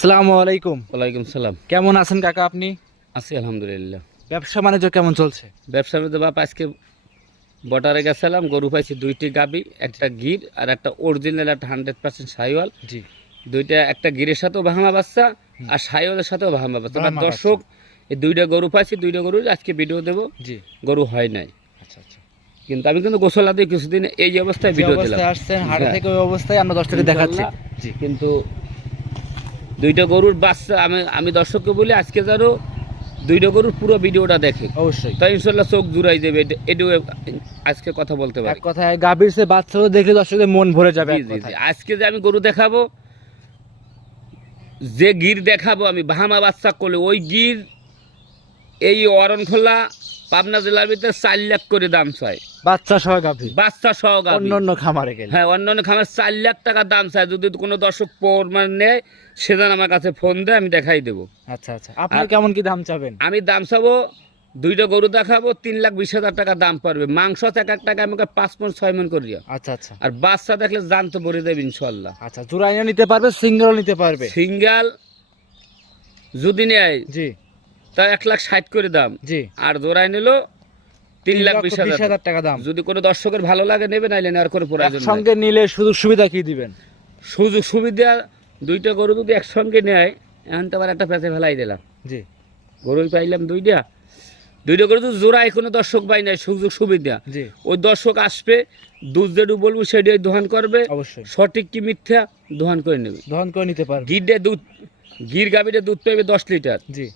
আসসালামু আলাইকুম। ওয়ালাইকুম সালাম। কেমন আছেন কাকা আপনি? আছি আলহামদুলিল্লাহ। ব্যবসা বাণিজ্য কেমন চলছে? ব্যবসার মধ্যে বাপ আজকে বর্ডারে গেছিলাম গরু পাইছি দুইটি গাবি একটা গির আর একটা অরিজিনাল একটা হান্ড্রেড পার্সেন্ট সাইওয়াল। জি। দুইটা একটা গিরের সাথেও বাহামা বাচ্চা আর সাইওয়ালের সাথেও বাহামা বাচ্চা। দর্শক এই দুইটা গরু পাইছি দুইটা গরু আজকে ভিডিও দেবো। জি। গরু হয় নাই। আচ্ছা আচ্ছা। কিন্তু আমি কিন্তু গোসলা দিয়ে কিছুদিন এই অবস্থায় ভিডিও দিলাম। আসছেন হাটে হ্যাঁ। থেকে ওই অবস্থায় আমরা দর্শককে দেখাচ্ছি। জি। কিন্তু দুইটা গরুর বাচ্চা আমি আমি দর্শককে বলি আজকে যেন দুইটা গরুর পুরো ভিডিওটা দেখে। অবশ্যই। তাই ইনশাল্লাহ চোখ জুড়াই যাবে এটা- এটাও আজকে কথা বলতে এক পারি। কথায় গাভীর সে বাচ্চাও দেখলে দর্শকদের মন ভরে যাবে এক। আজকে যে আমি গরু দেখাবো যে গির দেখাবো আমি বাহামা বাচ্চা করলে ওই গির এই অরণখোলা পাবনা জেলার ভিতরে চার লাখ করে দাম চাই। বাচ্চা সহ গাভী। বাচ্চা সহ গাভী। অন্য অন্য খামারে গেলে। হ্যাঁ অন্যান্য খামার চার লাখ টাকা দাম চাই। যদি কোনো দর্শক প্রমাণ নেয় সেদিন আমার কাছে ফোন দেয় আমি দেখাই দেবো। আচ্ছা আচ্ছা। আপনি কেমন কি দাম চাবেন? আমি দাম চাবো দুইটা গরু দেখাবো তিন লাখ বিশ হাজার টাকা দাম পারবে মাংস এক এক টাকা আমাকে পাঁচ মন ছয় মন করিয়া আচ্ছা আচ্ছা। আর বাচ্চা দেখলে জান তো ভরে দেবে ইনশাল্লাহ আচ্ছা জোড়াইও নিতে পারবে সিঙ্গেলও নিতে পারবে। সিঙ্গাল যদি নেয় জি। তা এক লাখ ষাট করে দাম। জি। আর জোড়ায় নিল তিন লাখ বিশ হাজার। টাকা দাম। যদি কোনো দর্শকের ভালো লাগে নেবে নাইলে নেওয়ার কোনো প্রয়োজন সঙ্গে নিলে সুযোগ সুবিধা কি দিবেন? সুযোগ সুবিধা দুইটা গরু যদি একসঙ্গে নেয় এখন তো আবার একটা পেঁচে ফেলাই দিলাম। জি। গরুই পাইলাম দুইটা। দুইটা গরু তো জোড়ায় কোনো দর্শক পাই নাই সুযোগ সুবিধা। ওই দর্শক আসবে দুধ যেটু বলব সেটাই দোহান করবে। অবশ্যই। সঠিক কি মিথ্যা দোহান করে নেবে। দহন করে নিতে পারবে। গিরটা দুধ গির গাভীটা দুধ পাবে দশ লিটার। জি।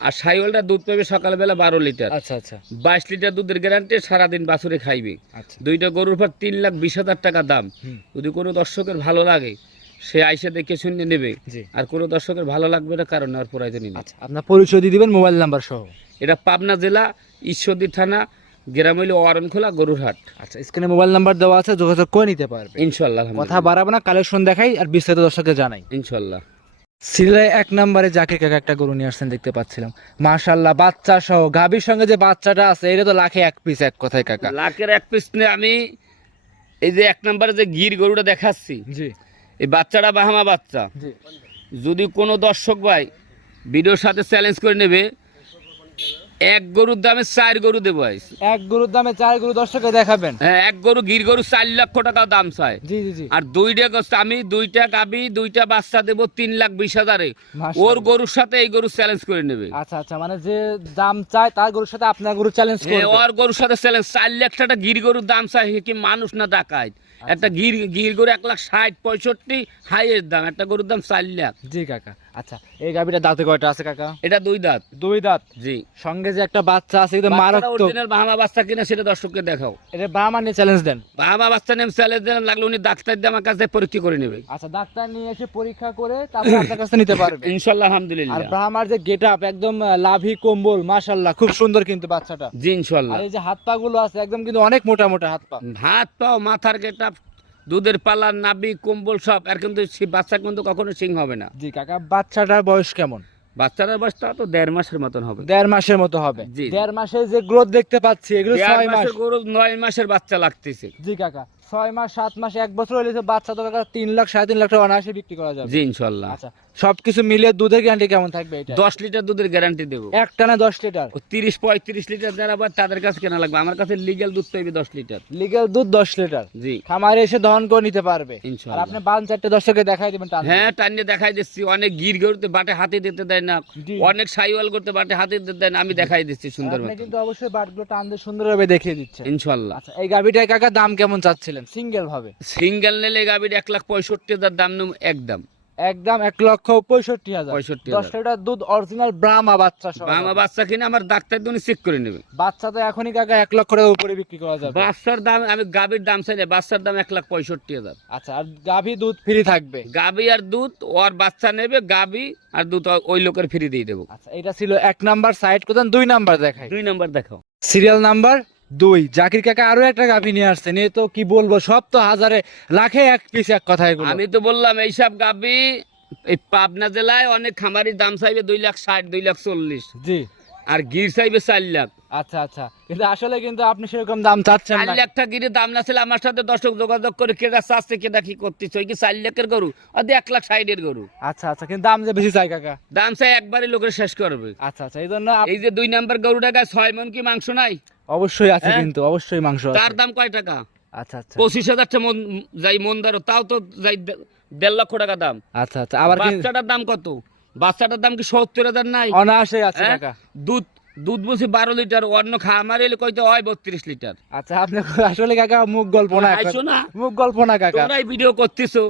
আর সাইওয়ালটা দুধ পাবে সকালবেলা বারো লিটার। আচ্ছা আচ্ছা। বাইশ লিটার দুধের গ্যারান্টি সারাদিন বাছুরে খাইবে। আচ্ছা। দুইটা গরুর পর তিন লাখ বিশ হাজার টাকা দাম। যদি কোনো দর্শকের ভালো লাগে সে আইসা দেখে শুনে নেবে। আর কোনো দর্শকের ভালো লাগবে না কারণ আর প্রয়োজন নেই। আচ্ছা আপনার পরিচয় দিয়ে দিবেন মোবাইল নাম্বার সহ। এটা পাবনা জেলা ঈশ্বরদী থানা গ্রাম হইল অরণখোলা গরুরহাট। আচ্ছা স্ক্রিনে মোবাইল নাম্বার দেওয়া আছে যোগাযোগ করে নিতে পারবে ইনশাল্লাহ কথা। বাড়াবো না কালেকশন দেখাই আর বিস্তারিত দর্শককে জানাই। ইনশাল্লাহ। সিলাই এক নম্বরে জাকির কাকা একটা গরু নিয়ে আসছেন দেখতে পাচ্ছিলাম। মাশাল্লাহ বাচ্চা সহ। গাভীর সঙ্গে যে বাচ্চাটা আছে এটা তো লাখে এক পিস এক কথায় কাকা। লাখের এক পিস নিয়ে আমি এই যে এক নম্বরে যে গির গরুটা দেখাচ্ছি জি। এই বাচ্চাটা বাহামা বাচ্চা। যদি কোনো দর্শক ভাই ভিডিওর সাথে চ্যালেঞ্জ করে নেবে এক গরুর দামে চার গরু দেবো এক গরুর দামে চার গরু দর্শককে দেখাবেন। হ্যাঁ এক গরু গির গরু চার লক্ষ টাকা দাম চায় জি জি জি। আর দুইটা আমি দুইটা গাবি দুইটা বাচ্চা দেবো তিন লাখ বিশ হাজারে। ওর গরুর সাথে এই গরু চ্যালেঞ্জ করে নেবে। আচ্ছা আচ্ছা মানে যে দাম চায় তার গরুর সাথে আপনার গরু চ্যালেঞ্জ করবে। ওর গরুর সাথে চ্যালেঞ্জ চার লাখ টাকা গির গরুর দাম চায় সে কি মানুষ না ডাকায় আচ্ছা। একটা গির গির গরু এক লাখ ষাট পঁয়ষট্টি হাইয়ের দাম। একটা গরুর দাম চার লাখ। জি কাকা। আচ্ছা এই গাভীটা দাঁতে কয়টা আছে কাকা? এটা দুই দাঁত। দুই দাঁত? জি। সঙ্গে যে একটা বাচ্চা আছে কিন্তু মারাত্মক। অরিজিনাল বাহামা বাচ্চা কিনা সেটা দর্শককে দেখাও। এটা নিয়ে চ্যালেঞ্জ দেন। বাহামা বাচ্চা নেম চ্যালেঞ্জ দেন লাগলে উনি ডাক্তার দিয়ে আমার কাছে পরীক্ষা করে নেবে। আচ্ছা ডাক্তার নিয়ে এসে পরীক্ষা করে তারপর আপনার কাছে নিতে পারবে। ইনশাল্লাহ আর আলহামদুলিল্লাহ ব্রাহ্মার যে গেট আপ একদম লাভি কম্বল মাশাল্লাহ খুব সুন্দর কিন্তু বাচ্চাটা। জি ইনশাল্লাহ। আর এই যে হাত পা গুলো আছে একদম কিন্তু অনেক মোটা মোটা হাত পা। হাত পাও মাথার গেটা দুধের পালা নাবি কম্বল সব আর কিন্তু বাচ্চা কিন্তু কখনো সিং হবে না। জি কাকা বাচ্চাটার বয়স কেমন? বাচ্চাটার বয়সটা তো দেড় মাসের মতন হবে। দেড় মাসের মতো হবে। জি। দেড় মাসে যে গ্রোথ দেখতে পাচ্ছি এগুলো ছয় মাস। মাসের নয় মাসের বাচ্চা লাগতেছে। জি কাকা। ছয় মাস সাত মাস এক বছর হলে তো বাচ্চা তো কাকা তিন লাখ সাড়ে তিন লাখ টাকা অনায়াসে বিক্রি করা যাবে। জি ইনশাল্লাহ। আচ্ছা সবকিছু মিলিয়ে দুধের গ্যারান্টি কেমন থাকবে এটা? দশ লিটার দুধের গ্যারান্টি দেবো। এক টানা দশ লিটার? তিরিশ পঁয়ত্রিশ লিটার যারা আবার তাদের কাছে কেনা লাগবে। আমার কাছে লিগ্যাল দুধ পাইবে দশ লিটার। লিগেল দুধ দশ লিটার? জি। খামারে এসে দহন করে নিতে পারবে। আর আপনি বান চারটে দর্শকে দেখাই দেবেন হ্যাঁ টানিয়ে দেখাই দিচ্ছি। অনেক গির গরুতে বাটে হাতে দিতে দেয় না। অনেক সাইওয়াল করতে বাটে হাতে দিতে দেয় না। আমি দেখাই দিচ্ছি সুন্দর কিন্তু অবশ্যই বাটগুলো টান দিয়ে সুন্দরভাবে দেখিয়ে দিচ্ছে ইনশাল্লাহ। আচ্ছা এই গাভিটায় কাকা দাম কেমন চাচ্ছিলেন? সিঙ্গেল ভাবে। সিঙ্গেল নিলে গাবির এক লাখ পঁয়ষট্টি হাজার দাম একদম। একদম এক লক্ষ পঁয়ষট্টি হাজার। পঁয়ষট্টি দশ লিটার দুধ অরিজিনাল ব্রাহ্মা বাচ্চা বাবা বাচ্চা কিনে আমার ডাক্তার দিন চেক করে নেবে। বাচ্চা তো এখনই কাকা এক লক্ষ টাকার উপরে বিক্রি করা যাবে। বাচ্চার দাম আমি গাবির দাম চাইলে বাচ্চার দাম এক লাখ পঁয়ষট্টি হাজার। আচ্ছা আর গাভী দুধ ফ্রি থাকবে? গাবি আর দুধ ওর বাচ্চা নেবে গাবি আর দুধ ওই লোকের ফ্রি দিয়ে দেবো। আচ্ছা এটা ছিল এক নাম্বার সাইড কোথায় দুই নাম্বার দেখাই। দুই নাম্বার দেখাও। সিরিয়াল নাম্বার দুই জাকির কাকা আরও একটা গাভী নিয়ে আসছেন। এ তো কি বলব সব তো হাজারে লাখে এক পিস এক কথা এগুলো। আমি তো বললাম এইসব গাবি এই পাবনা জেলায় অনেক খামারি দাম চাইবে দুই লাখ ষাট দুই লাখ চল্লিশ। জি। আর গির চাইবে চার লাখ। আচ্ছা আচ্ছা। কিন্তু আসলে কিন্তু আপনি সেরকম দাম চাচ্ছেন চার লাখটা গিরের দাম না ছিল আমার সাথে দর্শক যোগাযোগ করে কেটা চাচ্ছে কেটা কি করতেছে ওই কি চার লাখের গরু? আর এক লাখ ষাটের গরু। আচ্ছা আচ্ছা কিন্তু দাম যে বেশি চাই কাকা? দাম চাই একবারই লোকের শেষ করবে। আচ্ছা আচ্ছা এই জন্য এই যে দুই নাম্বার গরুটা গায়ে ছয় মন কি মাংস নাই? অবশ্যই আছে হ্যাঁ? কিন্তু অবশ্যই মাংস আছে। তার দাম কয় টাকা? আচ্ছা আচ্ছা। পঁচিশ হাজারটা মন যাই মন্দারও তাও তো যাই দেড় লক্ষ টাকা দাম। আচ্ছা আচ্ছা। আবার বাচ্চাটার দাম কত? বাচ্চাটার দাম কি সত্তর হাজার নাই? অনায়াসে আছে হ্যাঁ? কাকা দুধ দুধ বলছি বারো লিটার অন্য খামার এলে কইতে হয় বত্রিশ লিটার। আচ্ছা আপনি আসলে কাকা মুখ গল্প না। না। মুখ গল্প না কাকা। তোমরাই ভিডিও করতেছো।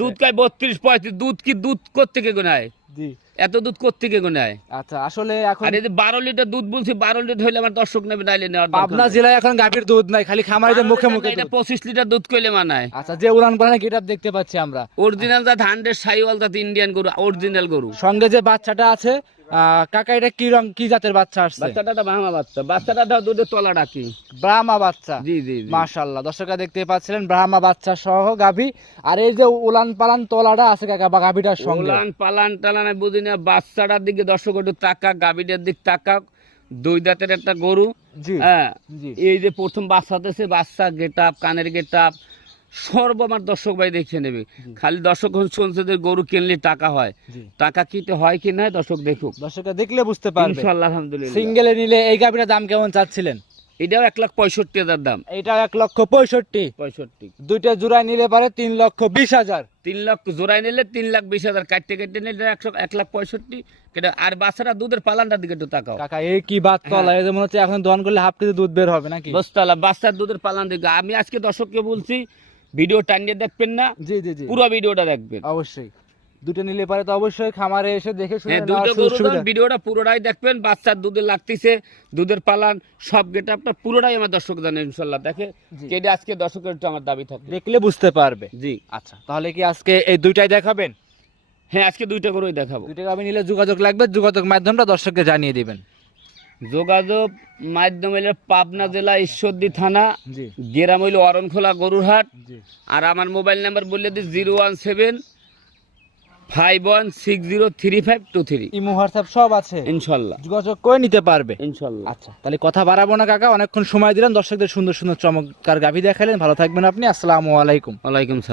দুধ. খায় বত্রিশ পঁয়ত্রিশ দুধ কি দুধ কোথেকে গোনায়? জি। এত দুধ কোথেকে গোনায় আচ্ছা আসলে এখন আর এই বারো লিটার দুধ বলছি বারো লিটার হইলে আমার দর্শক নেবে নাইলে নেওয়ার দরকার পাবনা জেলায় এখন গাভীর দুধ নাই খালি খামারিদের মুখে মুখে। এটা পঁচিশ লিটার দুধ কইলে মানায়। আচ্ছা যে উড়ান পালানে গেটআপ দেখতে পাচ্ছি আমরা। অরিজিনাল জাত হান্ড্রেড সাইওয়াল জাত ইন্ডিয়ান গরু অরিজিনাল গরু। সঙ্গে যে বাচ্চাটা আছে কাকা এটা কি রং কি জাতের বাচ্চা আসছে? বাচ্চাটা বাহামা বাচ্চা। বাচ্চাটা দাও দুধের তলা ডাকি ব্রাহ্মা বাচ্চা। জি জি। মাশাল্লাহ দর্শকরা দেখতে পাচ্ছিলেন ব্রাহ্মা বাচ্চা সহ গাভী। আর এই যে উলান পালান তোলাটা আছে কাকা বা গাভীটার সঙ্গে। ওলান পালান টালান বুঝি না বাচ্চাটার দিকে দর্শক একটু তাকা গাভীটার দিক তাকা দুই দাঁতের একটা গরু। হ্যাঁ এই যে প্রথম বাচ্চা হতেছে বাচ্চা গেট আপ কানের গেট আপ সর্ব আমার দর্শক ভাই দেখে নেবে। খালি দর্শক শুনছে যে গরু কিনলে টাকা হয়। টাকা কিতে হয় কি না দর্শক দেখুক। দর্শকরা দেখলে বুঝতে পারবে। ইনশাল্লাহ আলহামদুলিল্লাহ। সিঙ্গেলে নিলে এই গাভীটার দাম কেমন চাচ্ছিলেন? এটাও এক লাখ পঁয়ষট্টি হাজার দাম। এটা এক লক্ষ পঁয়ষট্টি। পঁয়ষট্টি। দুইটা জোড়ায় নিলে পারে তিন লক্ষ বিশ হাজার। তিন লাখ জোড়াই নিলে তিন লাখ বিশ হাজার কাটতে কেটে নিলে একশো এক লাখ পঁয়ষট্টি। আর বাচ্চারা দুধের পালানটার দিকে একটু তাকাও। কাকা এই কি বাত কলা এই যে মনে হচ্ছে এখন দহন করলে হাফ কেজি দুধ বের হবে নাকি? বস্তালা বাচ্চার দুধের পালান দিকে। আমি আজকে দর্শককে বলছি ভিডিও টানিয়ে দেখবেন না। জি জি জি। পুরো ভিডিওটা দেখবেন। অবশ্যই। দুটো নিলে পারে তো অবশ্যই খামারে এসে দেখে শুনে হ্যাঁ দুটো সুযোগ গরু দাম ভিডিওটা পুরোটাই দেখবেন বাচ্চার দুধে লাগতেছে দুধের পালান সব গেট আপনার পুরোটাই আমার দর্শক জানে ইনশাল্লাহ দেখে। কেটে আজকে দর্শকের একটু আমার দাবি থাকে। দেখলে বুঝতে পারবে। জি। আচ্ছা তাহলে কি আজকে এই দুইটাই দেখাবেন? হ্যাঁ আজকে দুইটা গরুই দেখাবো। দুইটা গাভী নিলে যোগাযোগ লাগবে যোগাযোগ মাধ্যমটা দর্শককে জানিয়ে দিবেন। যোগাযোগ মাধ্যম হইলে পাবনা জেলা ঈশ্বরদী থানা গেরাম হইল অরণখোলা গরুরহাট। আর আমার মোবাইল নাম্বার বললে দিই zero one seven five one six zero three five two three. Imo WhatsApp সব আছে। ইনশাল্লাহ। যোগাযোগ করে নিতে পারবে। ইনশাল্লাহ। আচ্ছা তাহলে কথা বাড়াবো না কাকা। অনেকক্ষণ সময় দিলেন দর্শকদের সুন্দর সুন্দর চমৎকার গাভী দেখালেন। ভালো থাকবেন আপনি। আসসালামু আলাইকুম। ওয়ালাইকুম সালাম।